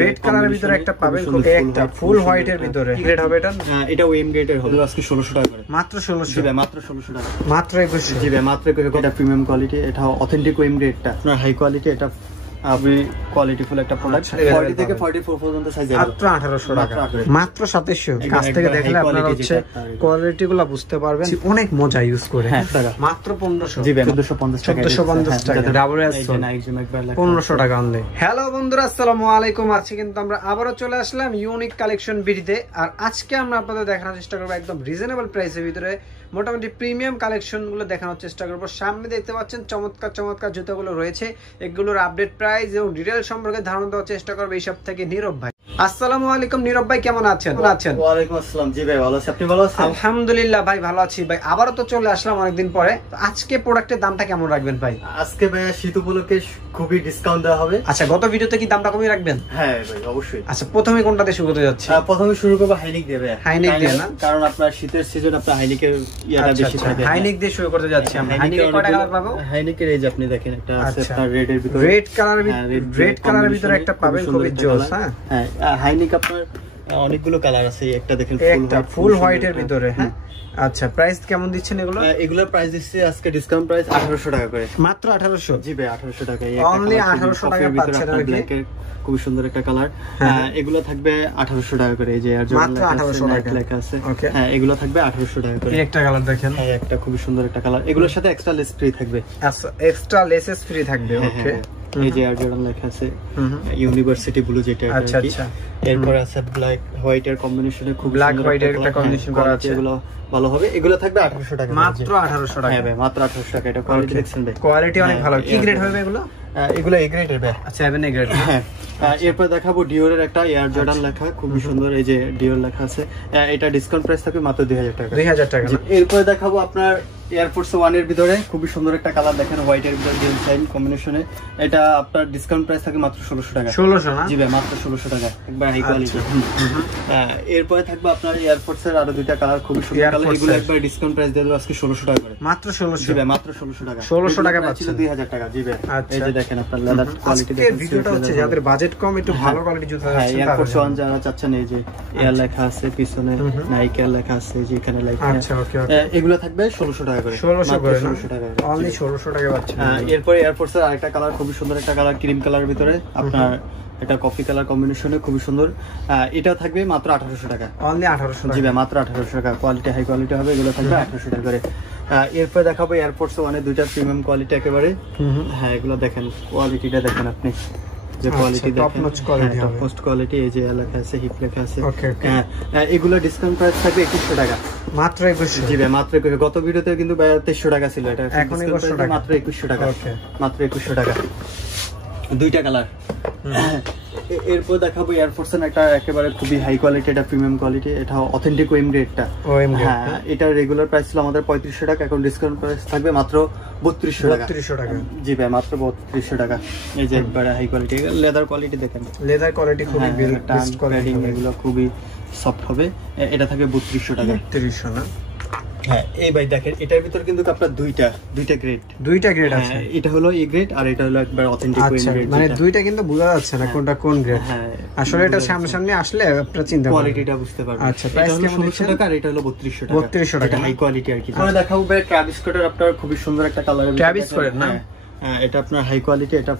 Red কালারের ভিতরে একটা পাবেন, খুব একটা ফুল হোয়াইটের ভিতরে। কি গ্রেড হবে এটা? এটা ওএম গ্রেডের হবে, আজকে 1600 টাকা করে। মাত্র 1600? জি ভাই, মাত্র 1600 টাকা, মাত্র 2100? জি ভাই, মাত্র 2100। এটা প্রিমিয়াম কোয়ালিটি, এটা অথেন্টিক ওএম গ্রেডটা, আপনার হাই কোয়ালিটি, এটা আপনি কোয়ালিটিফুল একটা প্রোডাক্ট। 40 থেকে 44 পর্যন্ত সাইজ আছে। মাত্র 1800 টাকা, মাত্র 2700। কাছ থেকে দেখলে আপনারা হচ্ছে কোয়ালিটিগুলো বুঝতে পারবেন। অনেক মজা ইউজ করে। মাত্র 1500? জি ভাই, 1450 টাকা। 1450 টাকা, ডাবল এস 1500 টাকা অনলি। হ্যালো বন্ধুরা, আসসালামু আলাইকুম। আজকে কিন্তু আমরা আবারো চলে আসলাম ইউনিক কালেকশন ভিডিওতে। আর আজকে আমরা আপনাদের দেখানোর চেষ্টা করব একদম রিজনেবল প্রাইসের ভিতরে মোটামুটি প্রিমিয়াম কালেকশন গুলো দেখানোর চেষ্টা করবো। সামনে দেখতে পাচ্ছেন চমৎকার চমৎকার জুতাগুলো রয়েছে, এগুলোর আপডেট প্রাইস এবং ডিটেল সম্পর্কে ধারণা দেওয়ার চেষ্টা করবো এই সব থেকে নীরব ভাই। আসসালামু আলাইকুম নীরব ভাই, কেমন আছেন? ওয়ালাইকুম আসসালাম। জি ভাই, ভালো আছি, আপনি ভালো আছেন? আলহামদুলিল্লাহ ভাই, ভালো আছি ভাই। আবারও তো চলে আসলাম অনেকদিন পরে। আজকে প্রোডাক্টের দামটা কেমন রাখবেন ভাই? আজকে ভাই শীত উপলক্ষে খুবই ডিসকাউন্ট দেওয়া হবে। আচ্ছা, গত ভিডিওতে কি দামটা কমিয়ে রাখবেন? হ্যাঁ ভাই, অবশ্যই। আচ্ছা, প্রথমে কোনটা দিয়ে শুরু করতে যাচ্ছি? প্রথমে শুরু করব হাইনিক দিয়ে। হাইনিক দিয়ে না, কারণ আপনার শীতের সিজন, আপনার হাইনিকের ইয়াটা বেশি থাকে। হাইনিক দিয়ে শুরু করতে যাচ্ছি আমরা। হাইনিকের কয়টা কালার পাবো? হাইনিকের এই যে আপনি দেখেন, একটা আছে আপনার রেড এর ভিতরে, রেড কালারের ভিতরে একটা পাবেন, খুবই জোস। হ্যাঁ, হাইনিক আপনার অনেকগুলো কালার আছে। একটা দেখেন ফুল হোয়াইট এর ভিতরে। হ্যাঁ, আচ্ছা, প্রাইস কেমন দিচ্ছেন এগুলো? এগুলোর প্রাইস দিচ্ছি আজকে ডিসকাউন্ট প্রাইস 1800 টাকা করে। মাত্র 1800? জি ভাই, 1800 টাকা। অনলি 1800 টাকা পাচ্ছেন। খুব সুন্দর একটা কালার। এগুলো থাকবে 1800 টাকা করে। এই যে মাত্র 1800 টাকা লেখা আছে। হ্যাঁ, এগুলো থাকবে 1800 টাকা করে। একটা কালার দেখেন, হ্যাঁ, একটা খুব সুন্দর একটা কালার। এগুলোর সাথে এক্সট্রা লেস ফ্রি থাকবে। আচ্ছা, এক্সট্রা লেসেস ফ্রি থাকবে। ওকে, এই যে এয়ার জর্ডান লেখা আছে, ইউনিভার্সিটি ব্লু যেটা। আচ্ছা আচ্ছা। এরপর আছে ব্ল্যাক হোয়াইট এর কম্বিনেশনে, খুব ব্ল্যাক হোয়াইট এর একটা কম্বিনেশন করা আছে। এগুলো ভালো হবে। এগুলো থাকবে 1800 টাকা। মাত্র 1800 টাকা? হ্যাঁ ভাই, মাত্র 1800 টাকা। এটা কোয়ালিটি দেখছেন ভাই? কোয়ালিটি অনেক ভালো। কি গ্রেড হবে এগুলো? এগুলো এ গ্রেডের ভাই। আচ্ছা, 7 এ গ্রেড। হ্যাঁ, এরপর দেখাবো ডিওরের একটা এয়ার জর্ডান লেখা, খুব সুন্দর। এই যে ডিওর লেখা আছে, এটা ডিসকাউন্ট প্রাইস থাকবে মাত্র 2000 টাকা। 2000 টাকা। এরপর দেখাবো আপনার এয়ারফোর্স 1 এর ভিতরে খুবই সুন্দর একটা কালার দেখেন, হোয়াইট এর ভিতরে ডিজাইন সাইন কম্বিনেশনে। এটা আপনার ডিসকাউন্ট প্রাইস থাকে মাত্র 1600 টাকা। 1600 না? জি ভাই, মাত্র 1600 টাকা, একবার হাই কোয়ালিটি। এরপরে থাকবে আপনার এয়ারফোর্স এর আরো দুইটা কালার, খুবই সুন্দর কালার। এগুলো একবার ডিসকাউন্ট প্রাইস দিয়ে দেব আজকে 1600 টাকা করে। মাত্র 1600? জি ভাই, মাত্র 1600 টাকা। 1600 টাকা পাচ্ছেন? ছিল 2000 টাকা। জি ভাই, এই যে দেখেন আপনার লেদার কোয়ালিটি দেখেন। এই ভিডিওটা হচ্ছে যাদের বাজেট কম, একটু ভালো কোয়ালিটি জুতা আছে। হ্যাঁ, এয়ারফোর্স 1 যারা চাচ্ছেন, এই যে এয়ার লেখা আছে, পিছনে নাইকি এর লেখা আছে, যে এখানে লেখা। আচ্ছা, ওকে ওকে। এগুলো থাকবে 1600 টাকা করে। 1600 করে, 1600 টাকা। অনলি 1600 টাকা পাচ্ছেন। এরপর এয়ারফোর্স এর আরেকটা কালার, খুবই সুন্দর একটা কালার, ক্রিম কালার ভিতরে আপনার এটা কফি কালার কম্বিনেশনে, খুবই সুন্দর। এটা থাকবে মাত্র 1800 টাকা। অনলি 1800 টাকা? জি ভাই, মাত্র 1800 টাকা। কোয়ালিটি হাই কোয়ালিটি হবে, এগুলো থাকবে 1800 টাকা করে। এরপর দেখাবো এয়ারফোর্স 1 এর দুইটা প্রিমিয়াম কোয়ালিটি একেবারে। হ্যাঁ, এগুলো দেখেন, কোয়ালিটিটা দেখেন আপনি, যে কোয়ালিটি দেখেন, টপ নচ কোয়ালিটি হবে, ফার্স্ট কোয়ালিটি। এই যে লেখা আছে, হিপ লেখা আছে। হ্যাঁ, এগুলো ডিসকাউন্ট প্রাইস থাকবে 2100 টাকা। মাত্র 2100? জি ভাই, মাত্র 2100। গত ভিডিওতে কিন্তু 2300 টাকা ছিল, এটা এখন 2100 টাকা, মাত্র 2100 টাকা। মাত্র 2100 টাকা, দুইটা কালার। এরপর দেখাবো এয়ারফোর্স এর একটা একেবারে খুবই হাই কোয়ালিটি, এটা প্রিমিয়াম কোয়ালিটি, এটা অথেন্টিক ওএম গ্রেডটা। হ্যাঁ, এটা রেগুলার প্রাইস ছিল আমাদের 3500 টাকা, এখন ডিসকাউন্ট প্রাইস থাকবে মাত্র 3200 টাকা। 3200 টাকা? জি ভাই, মাত্র 3200 টাকা। এই যে একবারে হাই কোয়ালিটি, লেদার কোয়ালিটি দেখেন, লেদার কোয়ালিটি খুবই বেস্ট কোয়ালিটি, এগুলো খুবই সফট হবে। এটা থাকবে 3200 টাকা। 3200 না? হ্যাঁ, এই ভাই দেখেন, এটার ভিতর কিন্তু আপনার দুইটা গ্রেড আছে। এটা হলো এ গ্রেড, আর এটা হলো একবার অথেন্টিক ওএম গ্রেড। মানে দুইটা কিন্তু বোঝা যাচ্ছে না কোনটা কোন গ্রেড। হ্যাঁ, আসলে এটা সামনে আসলে আপনারা চিন্তা করবেন, কোয়ালিটিটা বুঝতে পারবেন। আচ্ছা, প্রাইস কেমন? 1600 টাকা, আর এটা হলো 3200 টাকা। 3200 টাকা হাই কোয়ালিটি আর কি। আমরা দেখাবো ভাই ট্রাভিস স্কটের আপনার খুবই সুন্দর একটা কালার। ট্রাভিস স্কটের না? হ্যাঁ, এটা আপনার হাই কোয়ালিটি, এটা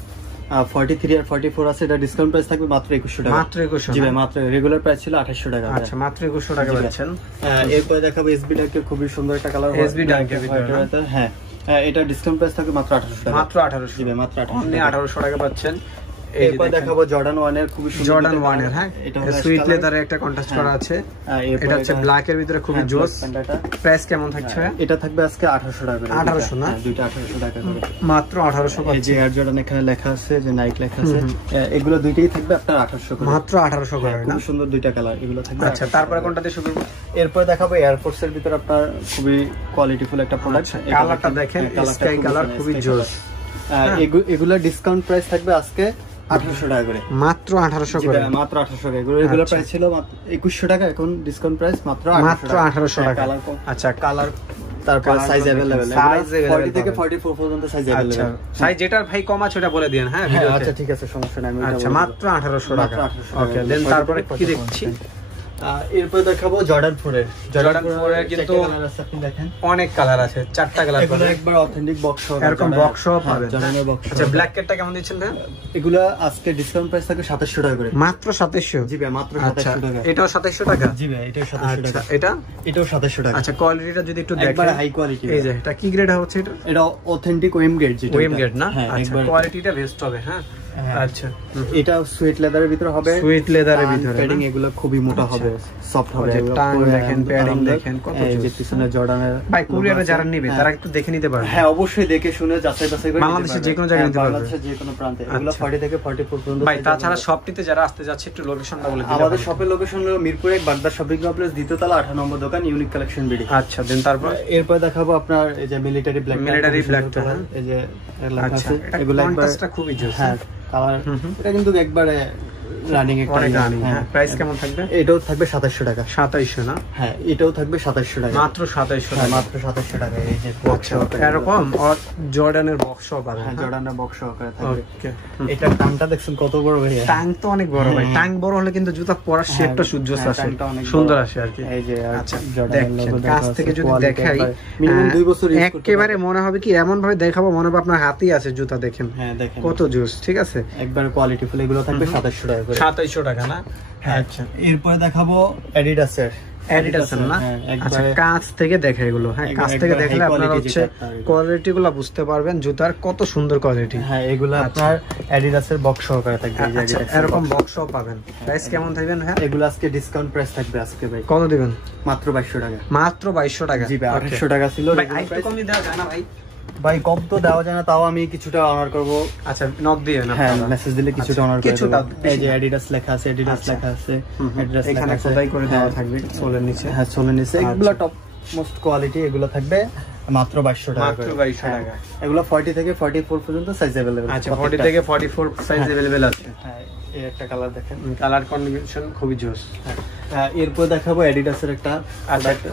43 আর 44 আছে। এটা ডিসকাউন্ট প্রাইস থাকবে মাত্র 2100 টাকা। মাত্র 2100? জি ভাই, মাত্র। রেগুলার প্রাইস ছিল 2800 টাকা। আচ্ছা, মাত্র 2100 টাকা পাচ্ছেন। এরপর দেখাবো এসবি ডাঙ্কের খুবই সুন্দর একটা কালার, এসবি ডাঙ্কের ভিতরে। হ্যাঁ, এটা ডিসকাউন্ট প্রাইস থাকবে মাত্র 1800 টাকা। মাত্র 1800? জি ভাই, মাত্র 1800 টাকা পাচ্ছেন। এরপর দেখাবো জর্ডান 1 এর খুবই সুন্দর, জর্ডান 1 এর। হ্যাঁ, এটা সুইট লেদারে একটা কন্ট্রাস্ট করা আছে। এটা হচ্ছে ব্ল্যাক এর ভিতরে, খুবই জোস। প্রাইস কেমন থাকছে? এটা থাকবে আজকে 1800 টাকা করে। 1800 না? দুইটা 1800 টাকা করে, মাত্র 1800 পাচ্ছেন। এই যে এয়ার জর্ডান এখানে লেখা আছে, যে নাইক লেখা আছে, এগুলো দুইটাই থাকবে আপনার 1800 করে। মাত্র 1800 করে না? খুব সুন্দর দুইটা কালার, এগুলো থাকবে। আচ্ছা, তারপরে কোনটা দিয়ে শুরু করব? এরপর দেখাবো এয়ারফোর্স এর ভিতর আপনার খুবই কোয়ালিটিফুল একটা প্রোডাক্ট। কালারটা দেখেন, স্কাই কালার, খুবই জোস। এগুলো ডিসকাউন্ট প্রাইস থাকবে আজকে 1800 টাকা করে। মাত্র 1800 করে? মাত্র 1800 টাকা। এগুলো প্রাইস ছিল 2100 টাকা, এখন ডিসকাউন্ট প্রাইস মাত্র 1800 টাকা। আচ্ছা, কালার তারপর সাইজ अवेलेबल 40 থেকে 44 পর্যন্ত সাইজ अवेलेबल। আচ্ছা সাইজ যেটার ভাই কম আছে ওটা বলে দেন। হ্যাঁ ভিডিওতে। আচ্ছা ঠিক আছে, সমস্যা নাই। আচ্ছা মাত্র 1800 টাকা। ওকে দেন তারপরে কি দেখছি? এরপর দেখাবো জর্ডান 4 এর। জর্ডান 4 এর কিন্তু আপনি দেখেন অনেক কালার আছে, 4টা কালার এগুলো একবার অথেন্টিক বক্স সহ, এরকম বক্স সহ পাবেন। জর্ডানের বক্স। আচ্ছা ব্ল্যাক কেটটা কেমন দিচ্ছেন ভাই? এগুলো আজকে ডিসকাউন্ট প্রাইস থাকে 2700 টাকা করে। মাত্র 2700? জি ভাই মাত্র 2700 টাকা। এটাও 2700 টাকা? জি ভাই এটাও 2700 টাকা। এটাও 2700 টাকা। আচ্ছা কোয়ালিটিটা যদি একটু দেখেন, একবার হাই কোয়ালিটি। এই যে এটা কি গ্রেড হচ্ছে এটা? এটা অথেন্টিক ওএম গ্রেড যেটা। ওএম গ্রেড না? আচ্ছা কোয়ালিটিটা বেস্ট হবে। হ্যাঁ আচ্ছা এটা সুইট লেদারের ভিতরে হবে। সুইট লেদারের ভিতরে প্যাডিং এগুলো খুবই মোটা হবে, সফট হবে। টাং দেখেন, প্যাডিং দেখেন কত এই যে পিছনে জর্ডানের। ভাই কুরিয়ারে যারা নেবে তারা একটু দেখে নিতে পারবে। হ্যাঁ অবশ্যই দেখে শুনে যাচাই বাছাই করে বাংলাদেশের যে কোনো জায়গায় নিতে পারবে। বাংলাদেশের যে কোনো প্রান্তে। এগুলো 40 থেকে 44 পর্যন্ত। ভাই তাছাড়া শপটিতে যারা আসতে যাচ্ছে একটু লোকেশনটা বলে দিন। আমাদের শপের লোকেশন হলো মিরপুর 1 বাগদা শপিং কমপ্লেক্স, দ্বিতীয় তলা 18 নম্বর দোকান, ইউনিক কালেকশন বিডি। আচ্ছা দেন তারপর এরপর দেখাবো আপনার এই যে মিলিটারি ব্ল্যাকটা। এই যে লেখা আছে, এগুলো একবার খুবই জোস। হ্যাঁ কালার এটা কিন্তু একবারে রানিং একটা। হ্যাঁ প্রাইস কেমন থাকবে? এটাও থাকবে 2700 টাকা। 2700 না? হ্যাঁ এটাও থাকবে 2700 টাকা। মাত্র 2700 টাকা। মাত্র 2700 টাকা। এই যে বক্স এরকম আর জর্ডানের বক্স সহ পাবেন। হ্যাঁ জর্ডানের বক্স সহকারে থাকবে। ওকে এটা টাংটা দেখছেন কত বড় ভাই? টাং তো অনেক বড় ভাই। টাং বড় হলে কিন্তু জুতা পরার শেপটা সুন্দর আসে, সুন্দর আসে আর কি। এই যে আচ্ছা জর্ডানের লোগো কাছ থেকে যদি দেখাই মিনিমাম 2 বছর ইউজ করতে একেবারে মনে হবে কি এমন ভাবে দেখাবো মনে হবে আপনার হাতেই আছে জুতা। দেখেন হ্যাঁ দেখেন কত জোস। ঠিক আছে একবার কোয়ালিটি ফুল। এগুলো থাকবে 2700 টাকা করে। 2700 টাকা না? আচ্ছা এরপর দেখাবো অ্যাডিডাসের। না? আচ্ছা কাছ থেকে দেখে এগুলো। হ্যাঁ কাছ থেকে দেখলে আপনারা হচ্ছে কোয়ালিটি গুলো বুঝতে পারবেন জুতার কত সুন্দর কোয়ালিটি। হ্যাঁ এগুলো আপনার অ্যাডিডাসের বক্স সহকারে থাকবে। আচ্ছা এরকম বক্সও পাবেন। প্রাইস কেমন থাকবে? হ্যাঁ এগুলো আজকে ডিসকাউন্ট প্রাইস থাকবে আজকে ভাই। কত দিবেন? মাত্র 2200 টাকা। মাত্র 2200 টাকা? জি ভাই 800 টাকা ছিল। ভাই একটু কম দেওয়া যায় না ভাই? ভাই কম তো দেওয়া যায় না, তাও আমি কিছুটা অনার করব। আচ্ছা নক দিয়ে না? হ্যাঁ মেসেজ দিলে কিছুটা অনার করে কিছুটা। এই যে অ্যাডিডাস লেখা আছে, অ্যাডিডাস লেখা আছে, অ্যাড্রেস লেখা এখানে আছে, খোদাই করে দেওয়া থাকবে সোলের নিচে। হ্যাঁ সোলের নিচে। এগুলো টপ মোস্ট কোয়ালিটি। এগুলো থাকবে মাত্র 2200 টাকা। মাত্র 2200 টাকা। এগুলো 40 থেকে 44 পর্যন্ত সাইজ अवेलेबल। আচ্ছা 40 থেকে 44 সাইজ अवेलेबल আছে। হ্যাঁ এই একটা কালার দেখেন, কালার কম্বিনেশন খুবই জোস। হ্যাঁ এরপর দেখাবো অ্যাডিডাসের একটা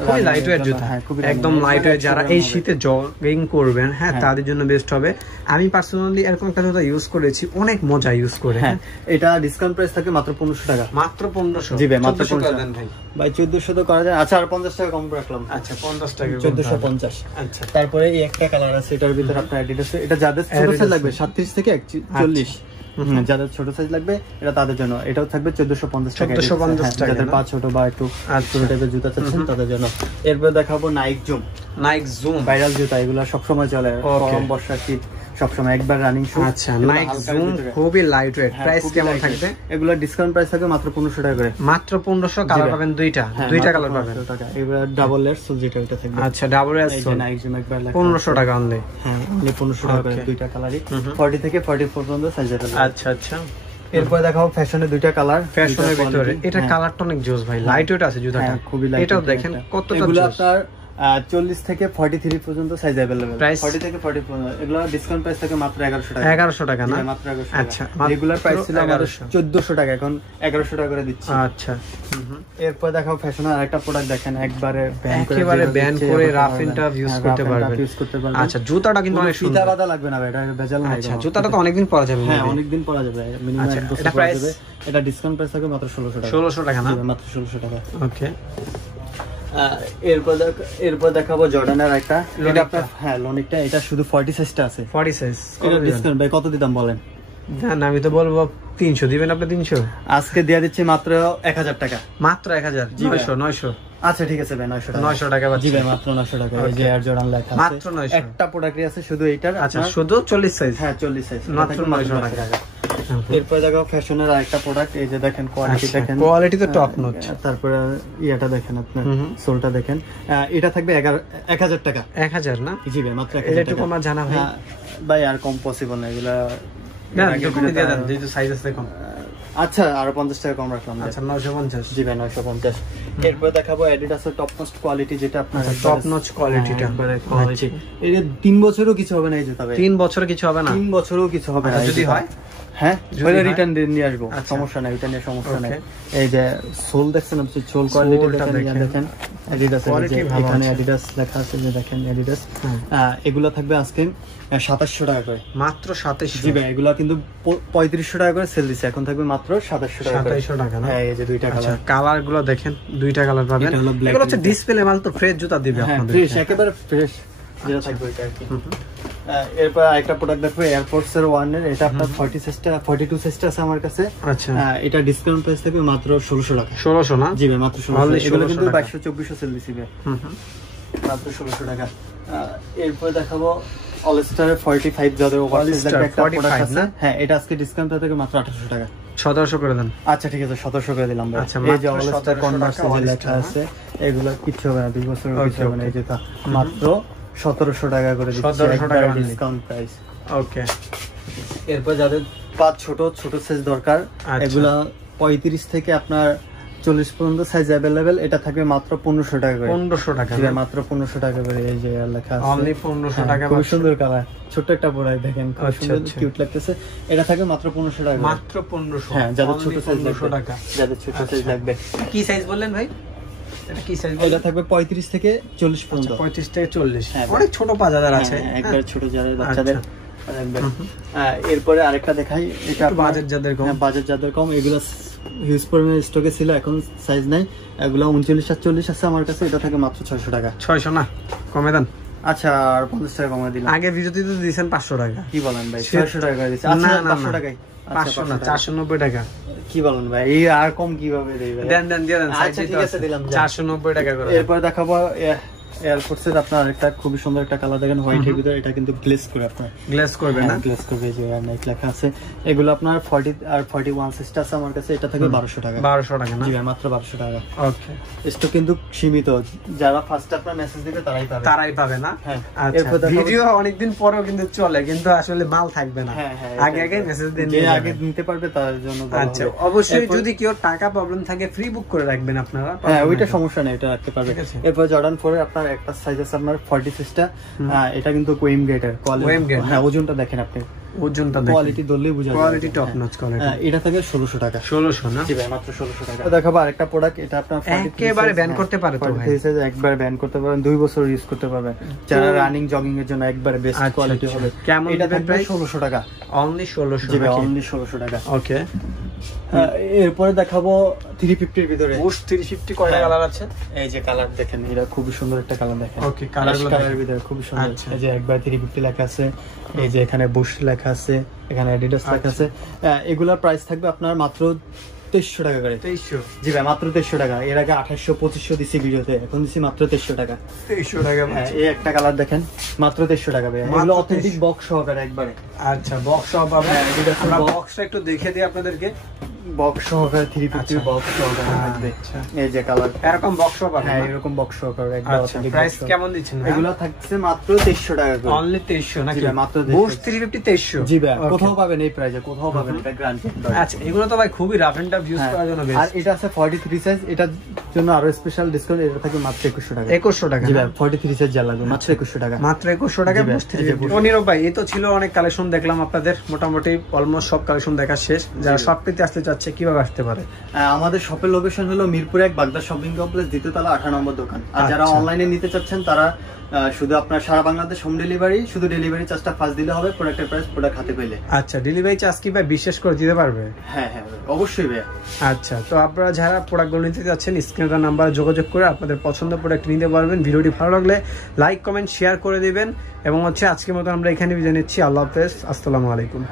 খুবই লাইট ওয়েট জুতা। একদম লাইট ওয়েট, যারা এই শীতে জগিং করবেন হ্যাঁ তাদের জন্য বেস্ট হবে। আমি পার্সোনালি এরকম একটা জুতা ইউজ করেছি, অনেক মজা ইউজ করে। হ্যাঁ এটা ডিসকাউন্ট প্রাইস থাকে মাত্র 1500 টাকা। মাত্র 1500? জি ভাই মাত্র 1400 দেন ভাই। ভাই 1400 তো করা যায়। আচ্ছা আর 50 টাকা কম রাখলাম। আচ্ছা 50 টাকা 1450। আচ্ছা তারপরে এই একটা কালার আছে, এটার ভিতর আপনার অ্যাডিডাস। এটা যাদের ছোট সাইজ লাগবে 37 থেকে 41, যাদের ছোট সাইজ লাগবে এটা তাদের জন্য। এটাও থাকবে 1450 টাকা। 1450 টাকা। যাদের পা ছোট বা একটু ছোট টাইপের জুতা চাচ্ছেন তাদের জন্য। এরপর দেখাবো Nike Zoom. Nike Zoom viral জুতা, এগুলো সব সময় চলে, গরম বর্ষা শীত সব সময় একবার রানিং শু। আচ্ছা নাইক জুম খুবই লাইট ওয়েট। প্রাইস কেমন থাকবে? এগুলো ডিসকাউন্ট প্রাইস থাকবে মাত্র 1500 টাকা করে। মাত্র 1500। কালার পাবেন দুইটা কালার পাবেন। এবার ডাবল লেয়ার সোল যেটা ওটা থাকবে। আচ্ছা double layer sole Nike Zoom একবার 1500 টাকা অনলি। হ্যাঁ অনলি 1500 টাকা করে দুইটা কালারই। 40 থেকে 44 পর্যন্ত সাইজ আছে। আচ্ছা আচ্ছা এরপর দেখাবো ফ্যাশনের দুইটা কালার। ফ্যাশনের ভিতরে এটা কালারটা অনেক জোস ভাই, লাইট ওয়েট আছে জুতাটা খুবই লাইট। এটাও দেখেন কতটা জোস। এগুলো আপনার 40 থেকে 43 পর্যন্ত সাইজ अवेलेबल। 40 থেকে 40 পর্যন্ত। এগুলো ডিসকাউন্ট প্রাইস থাকে মাত্র 1100 টাকা। 1100 টাকা না? মাত্র 1100 টাকা। আচ্ছা রেগুলার প্রাইস ছিল 1400 টাকা, এখন 1100 টাকা করে দিচ্ছি। আচ্ছা এরপর দেখাও ফ্যাশনের আরেকটা প্রোডাক্ট দেখেন, একবারে ব্যান করে রাফ এন্ড টাফ ইউজ করতে পারবেন। আচ্ছা জুতাটা কিন্তু অনেক সুন্দর, ফিতা বাঁধা লাগবে না ভাই, এটা ভেজাল না। আচ্ছা জুতাটা তো অনেকদিন পরা যাবে। হ্যাঁ অনেকদিন পরা যাবে, মিনিমাম 1 বছর পরা যাবে। এটা ডিসকাউন্ট প্রাইস থাকে মাত্র 1600 টাকা। 1600 টাকা না? মাত্র 1600 টাকা। ওকে এরপর দেখাবো জর্ডানের একটা। এটা আপনার হ্যাঁ লনিকটা, এটা শুধু 40 সাইজটা আছে। 40 সাইজ এটা ডিসকাউন্ট ভাই কত দিতাম বলেন? জান আমি তো বলবো 300 দিবেন আপনি। 300 আজকে দিয়ে দিচ্ছি মাত্র 1000 টাকা। মাত্র 1000? 900। আচ্ছা ঠিক আছে ভাই 900 টাকা। 900 টাকা জি ভাই মাত্র 900 টাকা। এই যে এয়ার জর্ডান লেখা আছে মাত্র 900। একটা প্রোডাক্টই আছে শুধু এইটার। আচ্ছা শুধু 40 সাইজ? হ্যাঁ 40 সাইজ মাত্র 900 টাকা। এরপর দেখো ফ্যাশনের আরেকটা প্রোডাক্ট, এই যে দেখেন কোয়ালিটি দেখেন, কোয়ালিটি তো টপ নচ। তারপরে ইয়াটা দেখেন আপনার সোলটা দেখেন, এটা থাকবে 1000 টাকা। 1000 না? জি ভাই মাত্র 1000 টাকা। এটা কম জানা ভাই? ভাই আর কম পসিবল না এগুলা। না কম দিয়ে দেন যেহেতু সাইজ আছে কম। আচ্ছা আরো 50 টাকা কম রাখলাম। আচ্ছা 950। জি ভাই 950। এরপর দেখাবো অ্যাডিডাসের টপ মোস্ট কোয়ালিটি, যেটা আপনার টপ নচ কোয়ালিটিটা। এই 3 বছরও কিছু হবে না এই জুতা ভাই। 3 বছরে কিছু হবে না? 3 বছরও কিছু হবে না যদি হয়। হ্যাঁ যদি রিটার্ন নিয়ে আসবো, সমস্যা নাই, এটা নিয়ে সমস্যা নাই। এই যে সোল দেখছেন আপনি, সোল কোয়ালিটি দেখেন, অ্যাডিডাস এখানে অ্যাডিডাস লেখা আছে যে দেখেন অ্যাডিডাস এগুলো থাকবে আজকে 2700 টাকা করে মাত্র 2700 জি ভাই এগুলো কিন্তু 3500 টাকা করে সেল দিছে এখন থাকবে মাত্র 2700 টাকা 2700 টাকা না হ্যাঁ এই যে দুইটা কালার কালার গুলো দেখেন দুইটা কালার পাবেন এগুলো হচ্ছে ডিসপ্লে মাল তো ফ্রেশ জুতা দিবে আপনাদের ফ্রেশ একেবারে ফ্রেশ যেটা থাকবে এটা আর কি এরপর আরেকটা প্রোডাক্ট দেখো এয়ারফোর্স এর 1 এর এটা আপনার 40 সেস্টা 42 সেস্টা আছে আমার কাছে আচ্ছা এটা ডিসকাউন্ট প্রাইস থাকবে মাত্র 1600 টাকা 1600 না জি ভাই মাত্র 1600 এগুলো কিন্তু 2200 সেল দিছি ভাই মাত্র 1600 টাকা এরপর দেখাবো অলস্টার 45 যাদের ওভারসাইজ একটা প্রোডাক্ট আছে হ্যাঁ এটা আজকে ডিসকাউন্ট থেকে মাত্র 1800 টাকা 1700 করে দেন আচ্ছা ঠিক আছে 1700 করে দিলাম ভাই আচ্ছা এই যে অলস্টার কনভার্সে লেখা আছে এগুলো কিছু হবে না 2 বছরের কিছু হবে না এই যে মাত্র 1700 টাকা করে দিচ্ছি 1700 টাকা ডিসকাউন্ট প্রাইস ওকে এরপর যাদের পাঁচ ছোট সাইজ দরকার এগুলা 35 থেকে আপনার 40 পর্যন্ত সাইজ अवेलेबल এটা থাকবে মাত্র 1500 টাকা করে 1500 টাকা এটা মাত্র 1500 টাকা করে এই যে লেখা আছে অনলি 1500 টাকা খুব সুন্দর কালার ছোট একটা প্রোডাক্ট দেখেন খুব সুন্দর কিউট লাগতেছে এটা থাকবে মাত্র 1500 টাকা মাত্র 1500 হ্যাঁ যাদের ছোট সাইজ 1500 টাকা যাদের ছোট সাইজ লাগবে কি সাইজ বললেন ভাই এটা কি সাইজ এটা থাকবে 35 থেকে 40 পর্যন্ত 35 থেকে 40 অনেক ছোট পা যাদের আছে একবার ছোট যাদের বাচ্চাদের এরপরে আরেকটা দেখাই এটা বাজেট যাদের কম এগুলো হিউজ পরিমাণে স্টকে ছিল এখন সাইজ নাই এগুলো 39 47 আছে আমার কাছে এটা থাকে মাত্র 600 টাকা 600 না কমে দেন আচ্ছা আর 50 টাকা কমে দিলাম আগে ভিডিওতে তো দিয়েছেন 500 টাকা কি বলেন ভাই 600 টাকা করে দিছি আচ্ছা 500 টাকাই 500 না 490 টাকা কি বলেন ভাই এই আর কম কিভাবে দেই ভাই দেন দিয়ে দেন আচ্ছা ঠিক আছে দিলাম 490 টাকা করে এরপর দেখাবো এয়ারফোর্স এর আপনার একটা খুব সুন্দর একটা কালার দেখেন হোয়াইট এর ভিতরে এটা কিন্তু গ্লেজ করে আপনার গ্লেজ করবে না গ্লেজ করবে যে আর নাইট লেখা আছে এগুলো আপনার 40 আর 41 সিস্টেম আছে আমার কাছে এটা থাকে 1200 টাকা 1200 টাকা না জি মাত্র 1200 টাকা ওকে স্টক কিন্তু সীমিত যারা ফার্স্ট আপনার মেসেজ দিবে তারাই পাবে না আচ্ছা ভিডিও অনেক দিন পরেও কিন্তু চলে কিন্তু আসলে মাল থাকবে না আগে মেসেজ দেন যে আগে নিতে পারবে তার জন্য আচ্ছা অবশ্যই যদি কেউ টাকা প্রবলেম থাকে ফ্রি বুক করে রাখবেন আপনারা হ্যাঁ ওইটা সমস্যা নেই এটা রাখতে পারবে এরপর জর্ডান 4 এর আপনার একটা সাইজ আছে আপনার 46 টা এটা কিন্তু কোয়েম গ্রেডের কোয়ালিটি হ্যাঁ ওজনটা দেখেন আপনি ওজনটা দেখেন কোয়ালিটি ধরলেই বোঝা যায় কোয়ালিটি টপ নচ কোয়ালিটি এটা থেকে 1600 টাকা 1600 না জি ভাই মাত্র 1600 টাকা দেখাবো আরেকটা প্রোডাক্ট এটা আপনার একেবারে ব্যান করতে পারে তো ভাই এই সাইজ একবার ব্যান করতে পারেন 2 বছর ইউজ করতে পারবেন যারা রানিং জগিং এর জন্য একবারে বেস্ট কোয়ালিটি হবে কেমন এটা থাকবে 1600 টাকা অনলি 1600 জি ভাই অনলি 1600 টাকা ওকে এরপরে দেখাবো 350 এর ভিতরে বুস্ট 350 কয়টা কালার আছে এই যে কালার দেখেন এটা খুব সুন্দর একটা কালার দেখেন ওকে কালারের ভিতরে খুব সুন্দর এই যে একবার 350 লেখা আছে এই যে এখানে বুস্ট লেখা আছে এখানে অ্যাডিডাস লেখা আছে এগুলা প্রাইস থাকবে আপনার মাত্র 2300 টাকা করে 2300 জি ভাই মাত্র 2300 টাকা এর আগে 2800 2500 দিছি ভিডিওতে এখন দিছি মাত্র 2300 টাকা 2300 টাকা এই একটা কালার দেখেন মাত্র 2300 টাকা ভাই এগুলো অথেন্টিক বক্স সহকারে একবারে আচ্ছা বক্স সহ পাবেন আমরা বক্সটা একটু দেখে দিই আপনাদেরকে বক্স সহকারে 350 বক্স সহকারে থাকবে এই যে কালার এরকম বক্স পাবেন হ্যাঁ এরকম বক্স সহকারে একদম অথেন্টিক প্রাইস কেমন দিচ্ছেন এগুলো থাকছে মাত্র 2300 টাকা করে অনলি 2300 নাকি মাত্র বুস্ট 350 2300 জি ভাই কোথাও পাবেন এই প্রাইসে কোথাও পাবেন এটা গ্যারান্টি আচ্ছা এগুলো তো ভাই খুবই রাফ এন্ড টাফ ইউজ করার জন্য বেস্ট আর এটা আছে 43 সাইজ এটার জন্য আরো স্পেশাল ডিসকাউন্ট এটা থাকে মাত্র 2100 টাকা 2100 টাকা জি ভাই 43 সাইজ যা লাগবে মাত্র 2100 টাকা মাত্র 2100 টাকা বুস্ট 350 অনিরব ভাই এই তো ছিল অনেক কালেকশন দেখলাম আপনাদের মোটামুটি অলমোস্ট সব কালেকশন দেখা শেষ যারা শপ পেতে আসতে চাচ্ছে কিভাবে আসতে পারে আমাদের শপের লোকেশন হলো মিরপুর 1 বাগদা শপিং কমপ্লেক্স দ্বিতীয় তলা 18 নম্বর দোকান আর যারা অনলাইনে নিতে চাচ্ছেন তারা শুধু আপনার সারা বাংলাদেশ হোম ডেলিভারি শুধু ডেলিভারি চার্জটা ফার্স্ট দিলে হবে প্রোডাক্টের প্রাইস প্রোডাক্ট হাতে পেলে আচ্ছা ডেলিভারি চার্জ কি ভাই বিশেষ করে দিতে পারবে হ্যাঁ হ্যাঁ অবশ্যই ভাই আচ্ছা তো আপনারা যারা প্রোডাক্টগুলো নিতে যাচ্ছেন স্ক্রিনের নাম্বারে যোগাযোগ করে আপনাদের পছন্দের প্রোডাক্ট নিতে পারবেন ভিডিওটি ভালো লাগলে লাইক কমেন্ট শেয়ার করে দিবেন এবং হচ্ছে আজকের মতো আমরা এখানে বিদায় নিচ্ছি আল্লাহ হাফেজ আসসালামু আলাইকুম